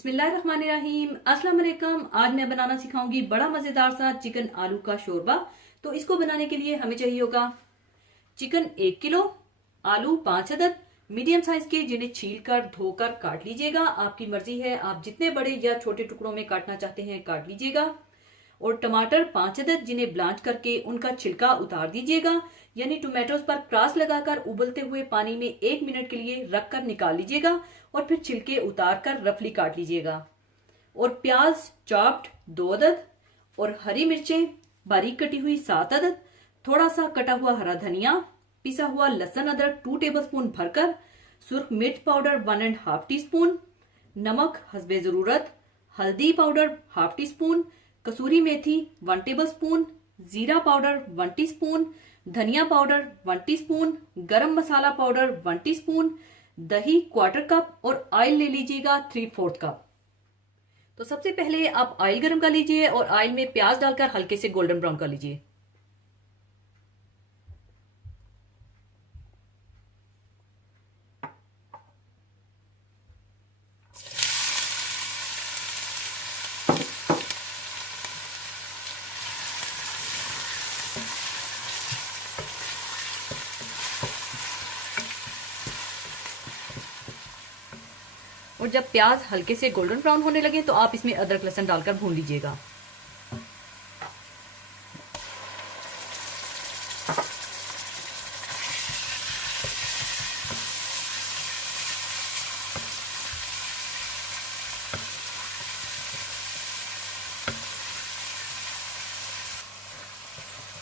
बिस्मिल्लाहिर्रहमानिर्रहीम। अस्सलाम वालेकुम। आज मैं बनाना सिखाऊंगी बड़ा मजेदार सा चिकन आलू का शोरबा। तो इसको बनाने के लिए हमें चाहिए होगा चिकन 1 किलो, आलू 5 अदद मीडियम साइज के, जिन्हें छीलकर धोकर काट लीजिएगा। आपकी मर्जी है, आप जितने बड़े या छोटे टुकड़ों में काटना चाहते हैं काट लीजिएगा। और टमाटर 5 अदद, जिन्हें ब्लांच करके उनका छिलका उतार दीजिएगा, यानी टोमेटोज पर क्रॉस लगाकर उबलते हुए पानी में 1 मिनट के लिए रखकर निकाल लीजिएगा और फिर छिलके उतार कर रफली काट लीजिएगा। और प्याज चॉप्ड 2 अदद और हरी मिर्चें बारीक कटी हुई 7 अदद, थोड़ा सा कटा हुआ हरा धनिया, पिसा हुआ लहसुन अदरक 2 टेबलस्पून भरकर, सुर्ख मिर्च पाउडर 1.5 टीस्पून, नमक हस्बे जरूरत, हल्दी पाउडर 1/2 टीस्पून, कसूरी मेथी 1 टेबलस्पून, जीरा पाउडर 1 टीस्पून, धनिया पाउडर 1 टीस्पून, गरम मसाला पाउडर 1 टीस्पून, दही 1/4 कप और ऑयल ले लीजिएगा 3/4 कप। तो सबसे पहले आप ऑयल गर्म कर लीजिए और ऑयल में प्याज डालकर हल्के से गोल्डन ब्राउन कर लीजिए। और जब प्याज हल्के से गोल्डन ब्राउन होने लगे तो आप इसमें अदरक लहसुन डालकर भून लीजिएगा।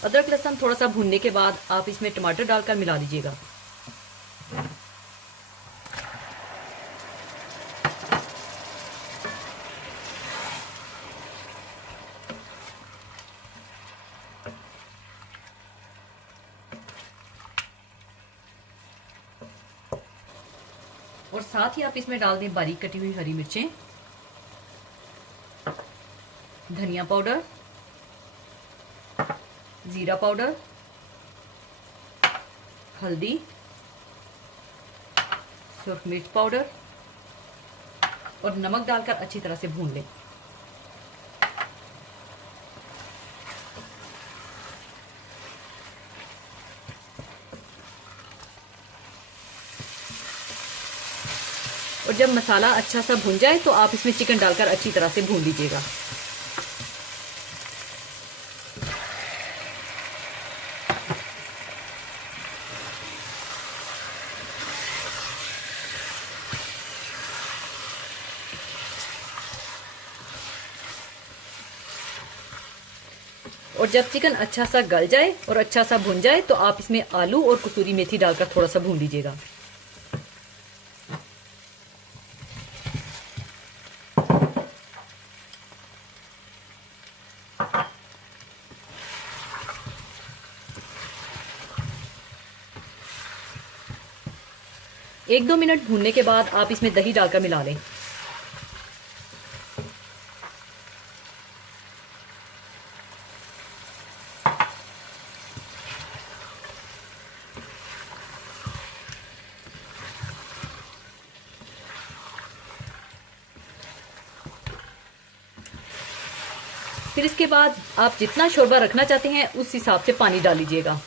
अदरक लहसुन थोड़ा सा भूनने के बाद आप इसमें टमाटर डालकर मिला दीजिएगा। और साथ ही आप इसमें डाल दें बारीक कटी हुई हरी मिर्चें, धनिया पाउडर, जीरा पाउडर, हल्दी, सुर्ख मिर्च पाउडर और नमक डालकर अच्छी तरह से भून लें। और जब मसाला अच्छा सा भून जाए तो आप इसमें चिकन डालकर अच्छी तरह से भून लीजिएगा। और जब चिकन अच्छा सा गल जाए और अच्छा सा भुन जाए तो आप इसमें आलू और कसूरी मेथी डालकर थोड़ा सा भून लीजिएगा। एक दो मिनट भूनने के बाद आप इसमें दही डालकर मिला लें। फिर इसके बाद आप जितना शोरबा रखना चाहते हैं उस हिसाब से पानी डाल लीजिएगा।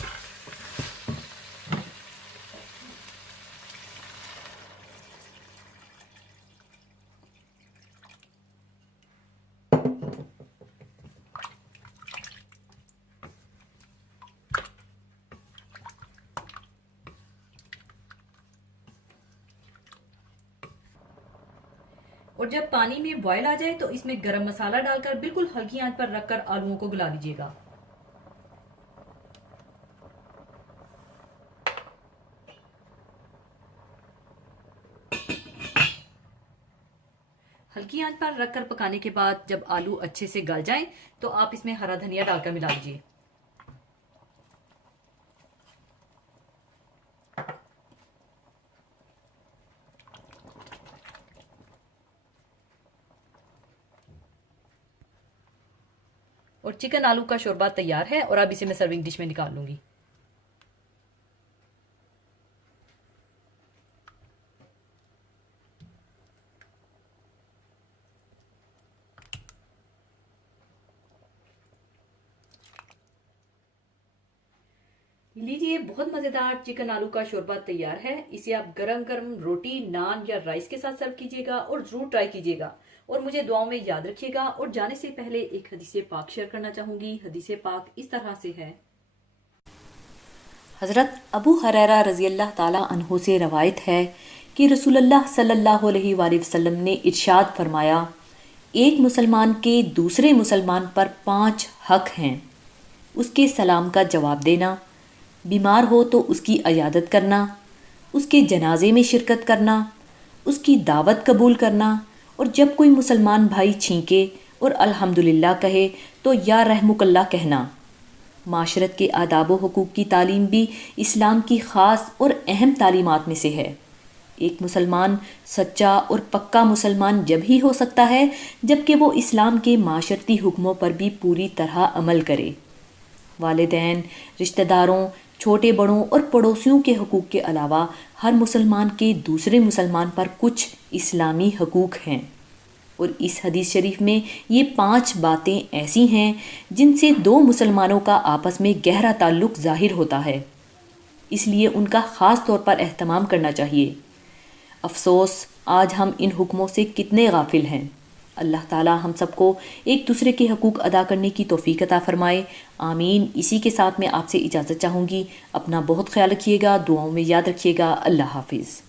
और जब पानी में बॉयल आ जाए तो इसमें गरम मसाला डालकर बिल्कुल हल्की आंच पर रखकर आलूओं को गला लीजिएगा। हल्की आंच पर रखकर पकाने के बाद जब आलू अच्छे से गल जाएं तो आप इसमें हरा धनिया डालकर मिला लीजिए। और चिकन आलू का शोरबा तैयार है और अब इसे मैं सर्विंग डिश में निकाल लूंगी। लीजिए, बहुत मजेदार चिकन आलू का शोरबा तैयार है। इसे आप गरम गरम रोटी, नान या राइस के साथ सर्व कीजिएगा और जरूर ट्राई कीजिएगा और मुझे दुआओं में याद रखिएगा। और जाने से पहले एक हदीसे पाक शेयर करना चाहूंगी। हदीसे पाक इस तरह से है। हज़रत अबू हुरैरा रज़ी अल्लाह ताला अन्हु से रवायत है कि रसूलुल्लाह सल्लल्लाहु अलैहि वसल्लम ने इरशाद फरमाया, एक मुसलमान के दूसरे मुसलमान पर 5 हक हैं। उसके सलाम का जवाब देना, बीमार हो तो उसकी अयादत करना, उसके जनाजे में शिरकत करना, उसकी दावत कबूल करना और जब कोई मुसलमान भाई छींके और अल्हम्दुलिल्लाह कहे तो या रहमुकल्लाह कहना। माशरत के आदाब व हुकूक की तालीम भी इस्लाम की ख़ास और अहम तालीमात में से है। एक मुसलमान सच्चा और पक्का मुसलमान जब ही हो सकता है जबकि वो इस्लाम के माशरती हुक्मों पर भी पूरी तरह अमल करे। वालिदैन, रिश्तेदारों, छोटे बड़ों और पड़ोसियों के हुकूक के अलावा हर मुसलमान के दूसरे मुसलमान पर कुछ इस्लामी हुकूक हैं और इस हदीस शरीफ में ये 5 बातें ऐसी हैं जिनसे 2 मुसलमानों का आपस में गहरा ताल्लुक़ ज़ाहिर होता है, इसलिए उनका ख़ास तौर पर एहतमाम करना चाहिए। अफ़सोस आज हम इन हुक्मों से कितने गाफिल हैं। अल्लाह ताला हम सबको एक दूसरे के हकूक़ अदा करने की तौफ़ीक़ अता फ़रमाए। आमीन। इसी के साथ मैं आपसे इजाज़त चाहूँगी। अपना बहुत ख्याल रखिएगा, दुआओं में याद रखिएगा। अल्लाह हाफ़िज़।